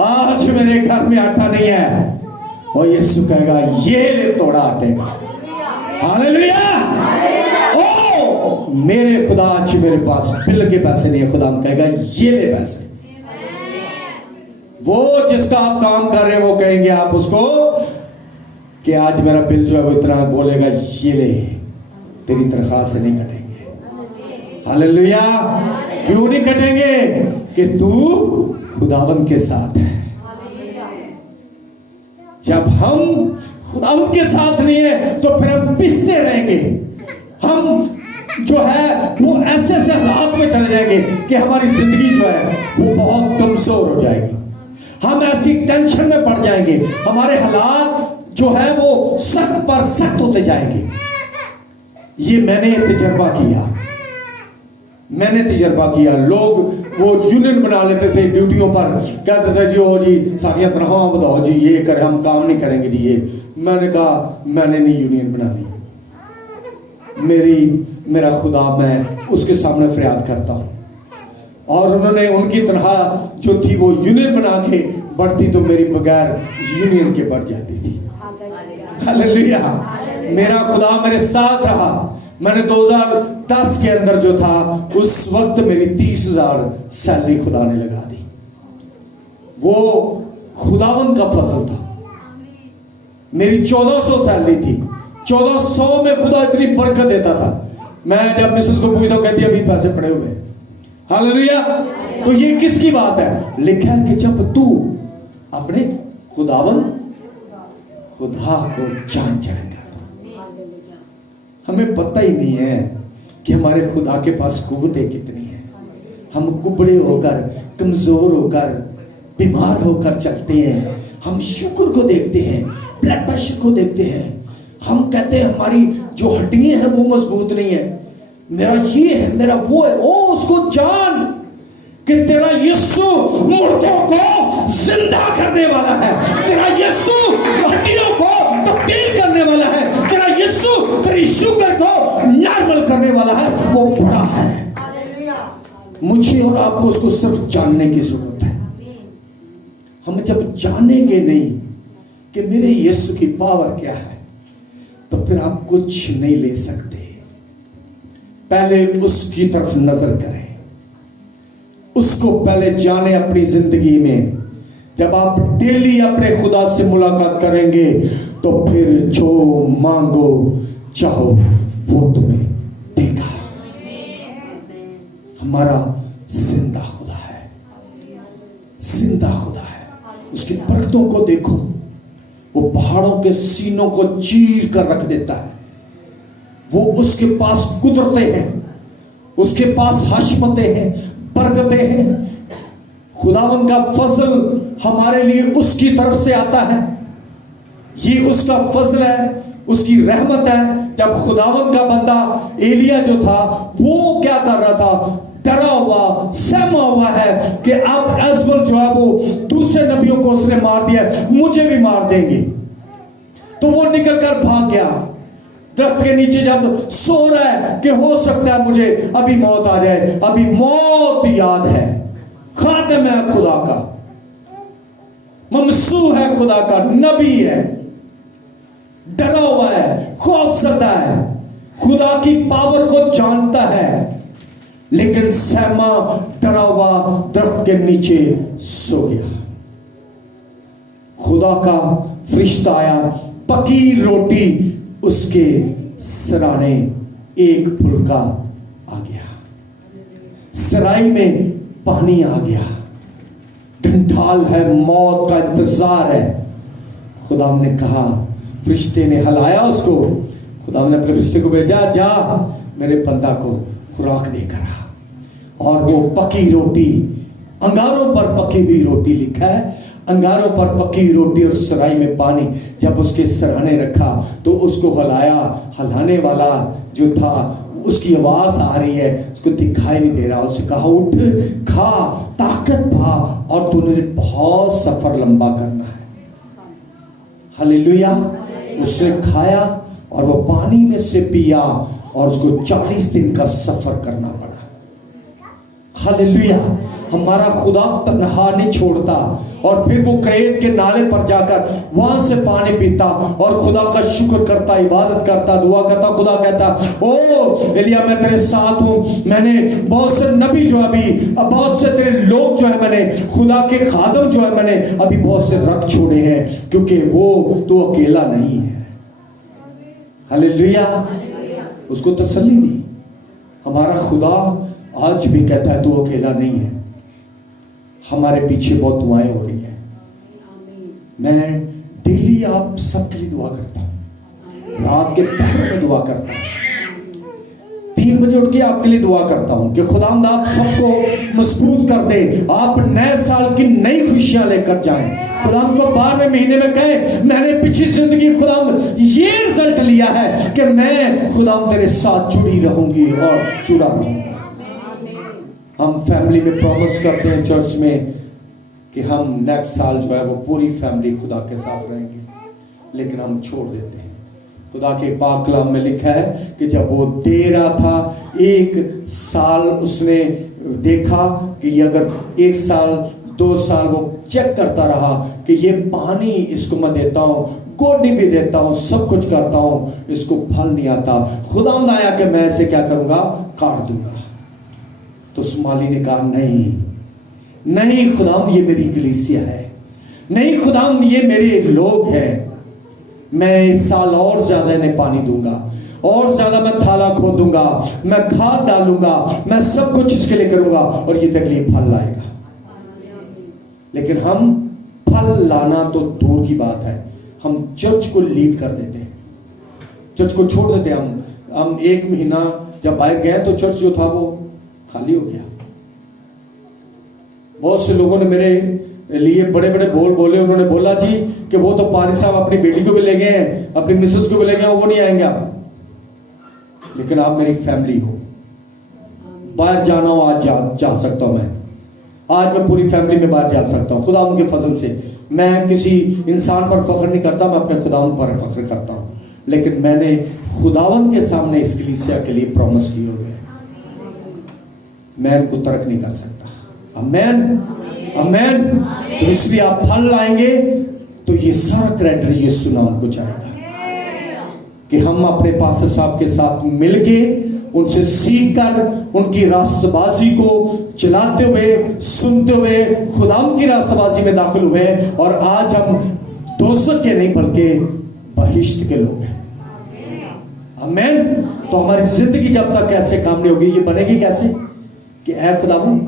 आज मेरे घर में आटा नहीं है और यीशु कहेगा ये ले थोड़ा आटे का। हालेलुया। ओ मेरे खुदा, आज मेरे पास बिल के पैसे नहीं है, खुदा कहेगा ये ले पैसे। वो जिसका आप काम कर रहे हैं वो कहेंगे आप उसको कि आज मेरा बिल जो है वो इतना, बोलेगा ये ले, तेरी तनख्वाह से नहीं कटेंगे। हालेलुया। क्यों नहीं कटेंगे? कि तू खुदावन के साथ है। जब हम खुदावन के साथ नहीं है तो फिर हम पिसते रहेंगे, हम जो है वो ऐसे ऐसे हालात में चले जाएंगे कि हमारी जिंदगी जो है वो बहुत कमजोर हो जाएगी। हम ऐसी टेंशन में पड़ जाएंगे, हमारे हालात जो है वो सख्त पर सख्त होते जाएंगे। ये मैंने तजर्बा किया, मैंने तजर्बा किया। लोग वो यूनियन बना लेते थे ड्यूटियों पर, कहते थे जी ओ जी सारिया तनख्वाह बताओ जी, ये करें, हम काम नहीं करेंगे जी ये। मैंने कहा मैंने नहीं यूनियन बनानी, मेरा खुदा, मैं उसके सामने फरियाद करता हूं। और उन्होंने उनकी तनख्वाह जो थी वो यूनियन बना के बढ़ती तो मेरी बगैर यूनियन के बढ़ जाती थी। हालेलुया। मेरा खुदा मेरे साथ रहा। मैंने 2010 के अंदर जो था उस वक्त मेरी 30,000 सैलरी खुदा ने लगा दी। वो खुदावन का फजल था। मेरी 1400 सैलरी थी, 1400 में खुदा इतनी बरकत देता था। मैं जब मिसेस को पूछता हूं कहती अभी पैसे पड़े हुए। हालेलुया। तो ये किसकी बात है? लिखा है कि जब तू अपने खुदावन खुदा को जान जाएगा। हमें पता ही नहीं है कि हमारे खुदा के पास कुव्वतें कितनी है। हम कुबड़े होकर, कमजोर होकर, बीमार होकर चलते हैं। हम शुक्र को देखते हैं, ब्लड प्रेशर को देखते हैं। हम कहते हैं हमारी जो हड्डियां हैं वो मजबूत नहीं है, मेरा ये है, मेरा वो है। ओ उसको जान कि तेरा यीशु मुर्दों को जिंदा करने वाला है, तेरा यीशु हड्डियों को तब्दील करने वाला है, तेरा यीशु तेरी शुगर को नॉर्मल करने वाला है। वो बड़ा है। मुझे और आपको उसको सिर्फ जानने की जरूरत है। हम जब जानेंगे नहीं कि मेरे यीशु की पावर क्या है तो फिर आप कुछ नहीं ले सकते। पहले उसकी तरफ नजर करें, उसको पहले जाने अपनी जिंदगी में। जब आप डेली अपने खुदा से मुलाकात करेंगे तो फिर जो मांगो चाहो वो तुम्हें देगा। हमारा जिंदा खुदा है, जिंदा खुदा है। उसकी बरकतों को देखो, वो पहाड़ों के सीनों को चीर कर रख देता है। वो उसके पास कुदरतें हैं, उसके पास हशमतें हैं, बरकतें हैं। खुदावन का फजल हमारे लिए उसकी तरफ से आता है। ये उसका फजल है, उसकी रहमत है। जब खुदावन का बंदा एलिया जो था वो क्या कर रहा था? डरा हुआ, सहमा हुआ है कि अब एजबल जो है वो दूसरे नबियों को उसने मार दिया, मुझे भी मार देंगे। तो वो निकलकर भाग गया दरख्त के नीचे। जब सो रहा है कि हो सकता है मुझे अभी मौत आ जाए, अभी मौत याद है, खातिम है खुदा का, ममसू है खुदा का, नबी है, डरा हुआ है, खौफजदा है, खुदा की पावर को जानता है, लेकिन सहमा डरा हुआ दरख्त के नीचे सो गया। खुदा का फरिश्ता आया, पकी रोटी उसके सराने एक फुल्का आ गया, सराय में पानी आ गया, ढंढाल है, मौत का इंतजार है। खुदा ने कहा, फरिश्ते ने हलाया उसको, खुदा ने अपने फरिश्ते को भेजा, जा मेरे बंदा को खुराक देकर आ। और वो पकी रोटी, अंगारों पर पकी हुई रोटी लिखा है, अंगारों पर पकी रोटी और सराय में पानी जब उसके सराहने रखा तो उसको हलाया। हलाने वाला जो था उसकी आवाज आ रही है, उसको दिखाई नहीं दे रहा। उससे कहा, उठ खा, ताकत पा, और तूने बहुत सफर लंबा करना है। हालेलुया। उसने खाया और वो पानी में से पिया और उसको 40 दिन का सफर करना पड़ा। हालेलुया। हमारा खुदा तन्हा नहीं छोड़ता। और फिर वो क्रेत के नाले पर जाकर वहां से पानी पीता और खुदा का शुक्र करता, इबादत करता, दुआ करता। खुदा कहता, ओ एलिया मैं तेरे साथ हूं। मैंने बहुत से नबी जो अभी, बहुत से तेरे लोग जो है, मैंने खुदा के खादम जो है, मैंने अभी बहुत से रख छोड़े हैं, क्योंकि वो तो अकेला नहीं है। हालेलुया। उसको तसल्ली दी। हमारा खुदा आज भी कहता है तू अकेला नहीं है। हमारे पीछे बहुत दुआएं हो रही हैं। मैं डेली आप सबके लिए दुआ करता हूं। रात के पहर में दुआ करता हूं। 3 बजे उठ के आपके लिए दुआ करता हूं कि खुदावंद आप सबको मजबूत कर दे। आप नए साल की नई खुशियां लेकर जाएं। खुदावंद को 12वें महीने में कहे, मैंने पिछली जिंदगी खुदावंद ये रिजल्ट लिया है कि मैं खुदावंद तेरे साथ जुड़ी रहूंगी और जुड़ा रहूंगा। हम फैमिली में प्रॉमिस करते हैं चर्च में कि हम नेक्स्ट साल जो है वो पूरी फैमिली खुदा के साथ रहेंगे, लेकिन हम छोड़ देते हैं। खुदा के पाक कलाम में लिखा है कि जब वो दे रहा था, 1 साल उसने देखा कि अगर 1 साल 2 साल वो चेक करता रहा कि ये पानी इसको मैं देता हूं, गोडी भी देता हूं, सब कुछ करता हूं, इसको फल नहीं आता। खुदावंद आया कि मैं इसे क्या करूंगा, काट दूंगा। तो उस माली ने कहा, नहीं खुदावंद ये मेरी कलीसिया है, नहीं खुदावंद ये मेरे लोग हैं। मैं इस साल और ज्यादा इन्हें पानी दूंगा, और ज्यादा मैं थाला खोदूंगा, मैं खाद डालूंगा, मैं सब कुछ इसके लिए करूंगा और ये तेरे लिए फल लाएगा। लेकिन हम फल लाना तो दूर की बात है, हम चर्च को लीव कर देते हैं, चर्च को छोड़ देते हैं। हम 1 महीना जब बाहर गए तो चर्च जो था वो खाली हो गया। बहुत से लोगों ने मेरे लिए बड़े बड़े बोल बोले। उन्होंने बोला जी कि वो तो पानी साहब अपनी बेटी को भी ले गए हैं, अपनी मिसेस को भी ले गए हैं, वो नहीं आएंगे आप। लेकिन आप मेरी फैमिली हो। बाहर जाना हो आज जा सकता हूं। आज मैं पूरी फैमिली में बाहर जा सकता हूं खुदा उनके फजल से। मैं किसी इंसान पर फख्र नहीं करता, मैं अपने खुदावन पर फख्र करता हूं। लेकिन मैंने खुदावन के सामने इस कलीसिया के लिए प्रॉमिस किए हुए, मैं इनको तर्क नहीं कर सकता। आमेन, आमेन। तो इसलिए आप फल लाएंगे तो ये सारा क्रेडिट यीशु नाम को जाएगा कि हम अपने पास्टर साहब के साथ मिलके उनसे सीख कर उनकी रास्तबाजी को चलाते हुए, सुनते हुए खुदाम की रास्तबाजी में दाखिल हुए। और आज हम दोस्त के नहीं बल्कि बहिश्त के लोग हैं। आमेन। तो हमारी जिंदगी जब तक ऐसे काम नहीं होगी, ये बनेगी कैसे कि ऐ खुदावन,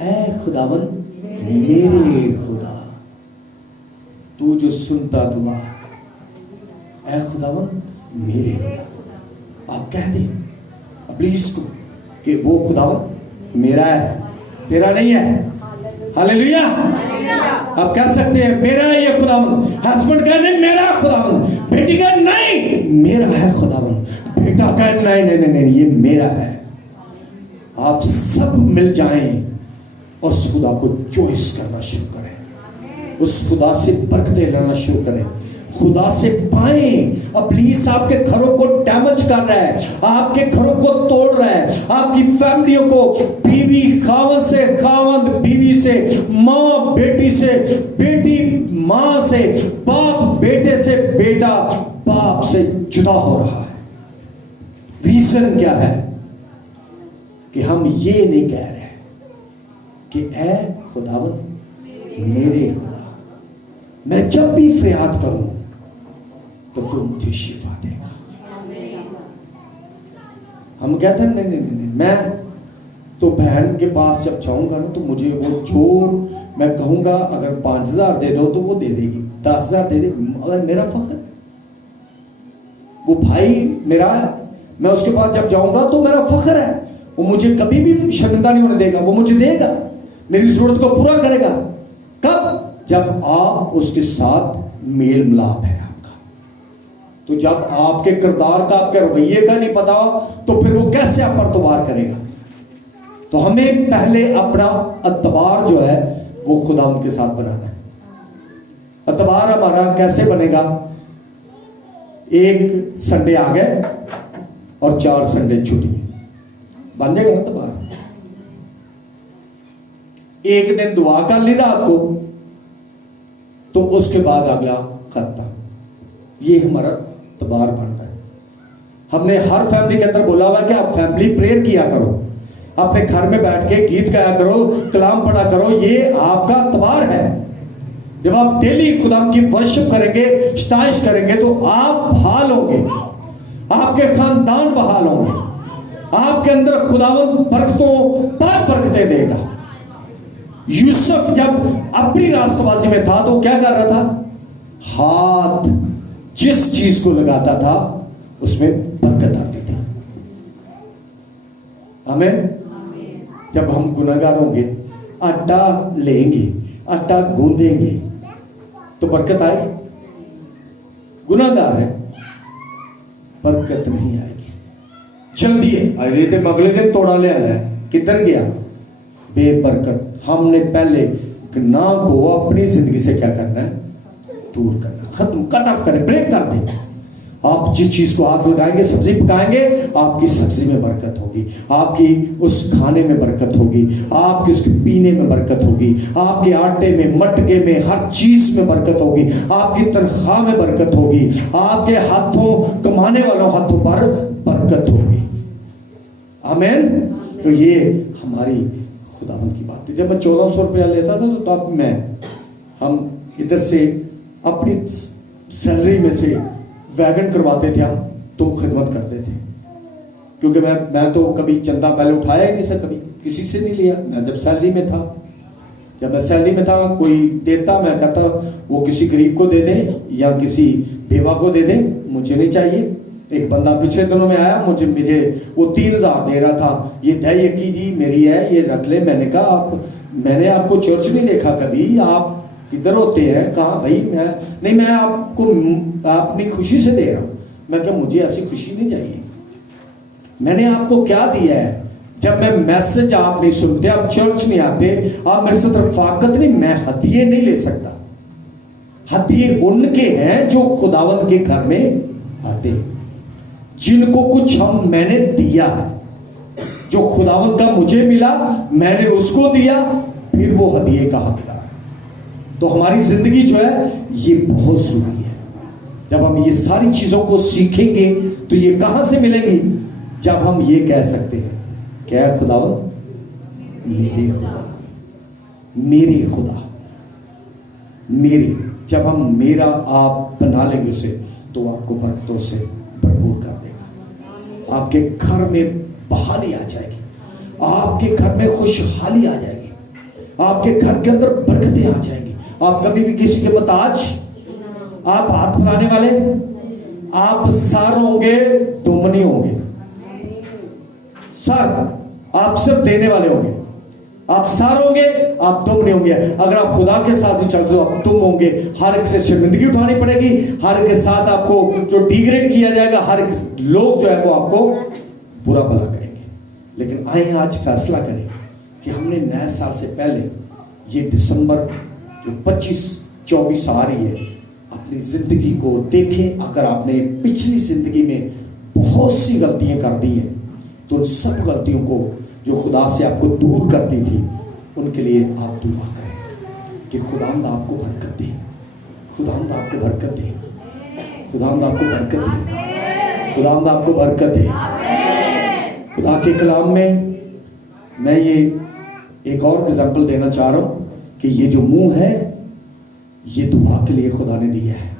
ऐ खुदावन मेरे खुदा, तू जो सुनता दुआ, ऐ खुदावन मेरे खुदा। आप कह दे प्लीज को कि वो खुदावन मेरा है, तेरा नहीं है। हालेलुया। आप कह सकते हैं मेरा है ये खुदावन। हस्बैंड कहे नहीं मेरा खुदावन, बेटी कहे नहीं मेरा है खुदावन, बेटा कहे नहीं नहीं नहीं नहीं ये मेरा है। आप सब मिल जाएं और उस खुदा को चॉइस करना शुरू करें, उस खुदा से बरकतें लेना शुरू करें, खुदा से पाएं। अब प्लीज आपके घरों को डैमेज कर रहा है, आपके घरों को तोड़ रहा है, आपकी फैमिलियों को, बीवी खावन से खावन, बीवी से, माँ बेटी से, बेटी माँ से, बाप बेटे से, बेटा बाप से जुदा हो रहा है। रीजन क्या है कि हम ये नहीं कह रहे कि ऐ खुदावन मेरे खुदा, मैं जब भी फरियाद करूं तो तू मुझे शिफा देगा। हम कहते हैं नहीं नहीं नहीं, मैं तो बहन के पास जब जाऊंगा ना तो मुझे वो जो मैं कहूंगा, अगर 5,000 दे दो तो वो दे देगी, 10,000 दे देगी। अगर मेरा फख्र, वो भाई मेरा है, मैं उसके पास जब जाऊंगा तो मेरा फख्र है, वो मुझे कभी भी शर्मिंदा नहीं होने देगा, वो मुझे देगा, मेरी जरूरत को पूरा करेगा। कब? जब आप उसके साथ मेल मिलाप है आपका। तो जब आपके किरदार का, आपके रवैये का नहीं पता तो फिर वो कैसे आप पर तबार करेगा। तो हमें पहले अपना अतबार जो है वो खुदा उनके साथ बनाना है। अतबार हमारा कैसे बनेगा? 1 संडे आ गए और 4 संडे छुट्टी, बन जाएगा ना तबार। एक दिन दुआ कर ली रात को, तो उसके बाद अगला खत्ता। ये हमारा तबार बन रहा है। हमने हर फैमिली के अंदर बोला हुआ है कि आप फैमिली प्रेयर किया करो, अपने घर में बैठ के गीत गाया करो, कलाम पढ़ा करो। ये आपका तबार है। जब आप डेली खुदा की वर्शिप करेंगे, स्ताइश करेंगे, तो आप बहाल होंगे, आपके खानदान बहाल होंगे, आपके अंदर खुदावंद बरकतों पर बरकतें देगा। यूसुफ जब अपनी राष्ट्रवासी में था तो क्या कर रहा था? हाथ जिस चीज को लगाता था उसमें बरकत आती थी। हमें जब हम गुनाहगार होंगे, आटा लेंगे, आटा गूंदेंगे, तो बरकत आएगी। गुनाहगार है, बरकत नहीं आएगी। जल्दी है, अरे तो अगले दिन तोड़ा ले आया, किधर गया? बेबरकत। हमने पहले गुनाह को अपनी जिंदगी से क्या करना है? दूर करना, खत्म, कट ऑफ करें, ब्रेक कर दें। आप जिस चीज को हाथ लगाएंगे, सब्जी पकाएंगे, आपकी सब्जी में बरकत होगी, आपकी उस खाने में बरकत होगी, आपके उसके पीने में बरकत होगी, आपके आटे में, मटके में, हर चीज में बरकत होगी, आपकी तनख्वाह में बरकत होगी, आपके हाथों, कमाने वालों हाथों पर बरकत होगी। आमीन। तो ये हमारी खुदावंद की बात है। जब मैं 1400 रुपया लेता था, तो तब हम इधर से अपनी सैलरी में से वैगन करवाते थे, हम तो खिदमत करते थे। क्योंकि मैं तो कभी चंदा पहले उठाया ही नहीं सर, कभी किसी से नहीं लिया। मैं जब सैलरी में था, कोई देता, मैं कहता वो किसी गरीब को दे दें या किसी बेवा को दे दें, मुझे नहीं चाहिए। एक बंदा पिछले दिनों में आया, मुझे वो 3000 दे रहा था, ये दया कीजिए, मेरी है, ये रख ले। मैंने कहा मैंने आपको चर्च नहीं देखा कभी, आप किधर होते हैं? कहाँ भाई? मैं आपको अपनी खुशी से दे रहा हूं। मैं क्या, मुझे ऐसी खुशी नहीं चाहिए। मैंने आपको क्या दिया है? जब मैं मैसेज आप नहीं सुनते, आप चर्च नहीं आते, आप मेरे से रफाकत नहीं, मैं हदिये नहीं ले सकता। हदिये उनके हैं जो खुदावंद के घर में आते, जिनको कुछ मैंने दिया है। जो खुदावंद का मुझे मिला, मैंने उसको दिया, फिर वो हदिये का हकदार। तो हमारी जिंदगी जो है ये बहुत जरूरी है। जब हम ये सारी चीजों को सीखेंगे तो ये कहां से मिलेंगी? जब हम ये कह सकते हैं, क्या है खुदावंद? मेरे खुदा, मेरे खुदा, मेरे। जब हम मेरा आप बना लेंगे उसे, तो आपको बरकतों से भरपूर कर देगा। आपके घर में बहाली आ जाएगी, आपके घर में खुशहाली आ जाएगी, आपके घर के अंदर बरकतें आ जाएंगी। आप कभी भी किसी के मुताज, आप हाथ फैलाने वाले, आप सर होंगे, दुम नहीं होंगे। सर आप सिर्फ देने वाले होंगे, आप सर होंगे, आप दुम नहीं होंगे। अगर आप खुदा के साथ ही चलते हो, आप दुम होंगे। हर एक से शर्मिंदगी उठानी पड़ेगी, हर एक के साथ आपको जो डिग्रेड किया जाएगा, हर एक लोग जो है वो आपको बुरा भला करेंगे। लेकिन आइए आज फैसला करें कि हमने नए साल से पहले, ये दिसंबर जो 25-24 आ रही है, अपनी जिंदगी को देखें। अगर आपने पिछली जिंदगी में बहुत सी गलतियां कर दी हैं, तो उन सब गलतियों को जो खुदा से आपको दूर करती थी, उनके लिए आप दुआ करें कि खुदावंद आपको बरकत दे, खुदावंद आपको बरकत दे, खुदावंद आपको बरकत दे, खुदावंद आपको बरकत दे। खुदा के कलाम में मैं ये एक और एग्जाम्पल देना चाह रहा हूं कि ये जो मुंह है, ये दुआ के लिए खुदा ने दिया है।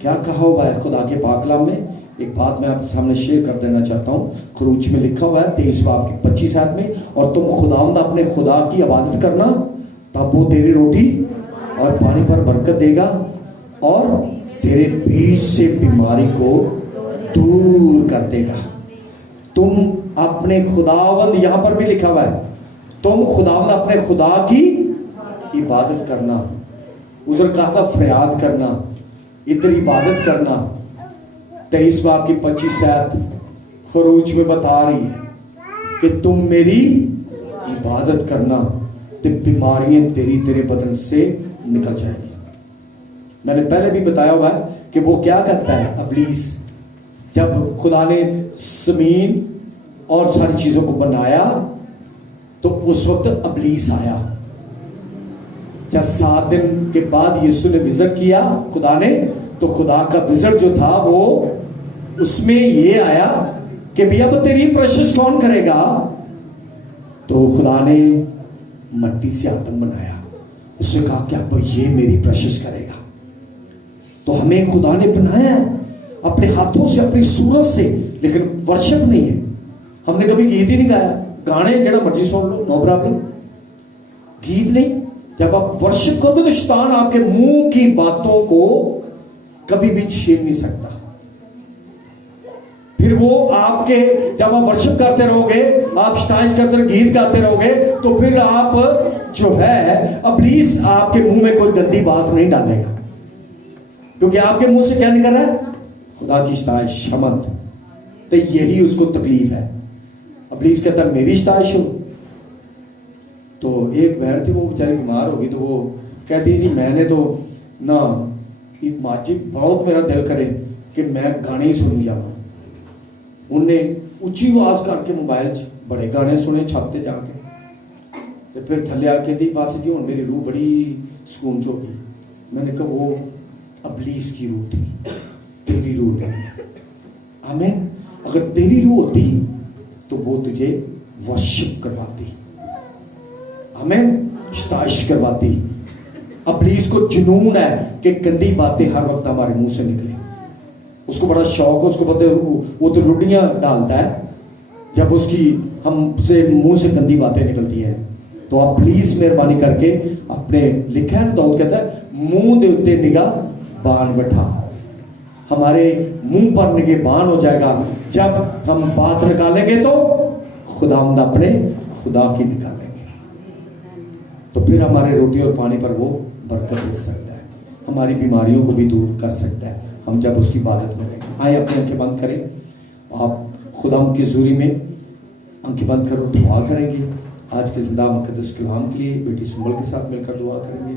क्या कहा हुआ है खुदा के पाक कलाम में? एक बात मैं आपके सामने शेयर कर देना चाहता हूँ। खरूज में लिखा हुआ है 23 बाब की 25 आयत में, और तुम खुदावंद अपने खुदा की इबादत करना, तब वो तेरी रोटी और पानी पर बरकत देगा और तेरे बीच से बीमारी को दूर कर देगा। तुम अपने खुदावंद, यहां पर भी लिखा हुआ है, तुम खुदावंद अपने खुदा की इबादत करना। उधर कहा था फरियाद करना, इधर इबादत करना। 23 बाब की 25 आयत खरूज में बता रही है कि तुम मेरी इबादत करना, तो बीमारियां तेरे बदन से निकल जाएगी। मैंने पहले भी बताया हुआ है कि वो क्या करता है इब्लीस, जब खुदा ने जमीन और सारी चीजों को बनाया, तो उस वक्त अबलीस आया। जब 7 दिन के बाद यीशु ने विजिट किया खुदा ने, तो खुदा का विजिट जो था वो उसमें ये आया कि भैया अब तेरी प्रशंसा कौन करेगा। तो खुदा ने मट्टी से आदम बनाया, उसने कहा कि अब ये मेरी प्रशंसा करेगा। तो हमें खुदा ने बनाया है अपने हाथों से, अपनी सूरत से, लेकिन वर्शिप नहीं है। हमने कभी गीत ही नहीं गाया, गाने जड़ा मर्जी सुन लो, नो प्रॉब्लम, गीत नहीं। जब आप वर्शिप करोगे तो शैतान आपके मुंह की बातों को कभी भी छीन नहीं सकता। फिर वो आपके, जब आप वर्शिप करते रहोगे, आप स्टाइज करते रहोगे, गीत गाते रहोगे, तो फिर आप जो है इब्लीस आपके मुंह में कोई गंदी बात नहीं डालेगा, क्योंकि आपके मुंह से क्या निकल रहा है, खुदा की स्ताइश, शमत। तो यही उसको तकलीफ है। इब्लीस कहता है मेरी स्ताइश हो। तो एक बहन थी, वो बेचारी बीमार होगी, तो वो कहती है जी मैंने तो ना माजिद बहुत मेरा दिल करे कि मैं गाने ही सुनी जाऊँ। उन्हें ऊंची आवाज करके मोबाइल च बड़े गाने सुने छापते जाके, तो फिर थले आके दी पास जी हूँ मेरी रूह बड़ी सुकून च होगी। मैंने कहा वो इब्लीस की रूह थी, तेरी रूह नहीं। आमीन। अगर तेरी रूह होती तो वो तुझे वर्शिप करवाती, आमीन, स्ताइश करवाती। इब्लीस को जुनून है कि गंदी बातें हर वक्त हमारे मुंह से निकले। उसको बड़ा शौक है, उसको पता है वो तो रुडियां डालता है जब उसकी हमसे मुंह से गंदी बातें निकलती हैं। तो आप प्लीज मेहरबानी करके अपने, लिखा है दाऊद कहता है मुंह दे उत्ते निगाह बाण बैठा, हमारे मुंह पर निगहबान हो जाएगा। जब हम बात निकालेंगे तो खुदावंद अपने खुदा की निकालेंगे, तो फिर हमारे रोटी और पानी पर वो बरकत दे सकता है, हमारी बीमारियों को भी दूर कर सकता है, हम जब उसकी इबादत करेंगे। आए अपनी आंखें बंद करें, आप खुदा की हुजूरी में आंखें बंद करो, दुआ करेंगे। आज के जिंदा मुकद्दस कलाम के लिए बेटी सुंबल के साथ मिलकर दुआ करेंगे।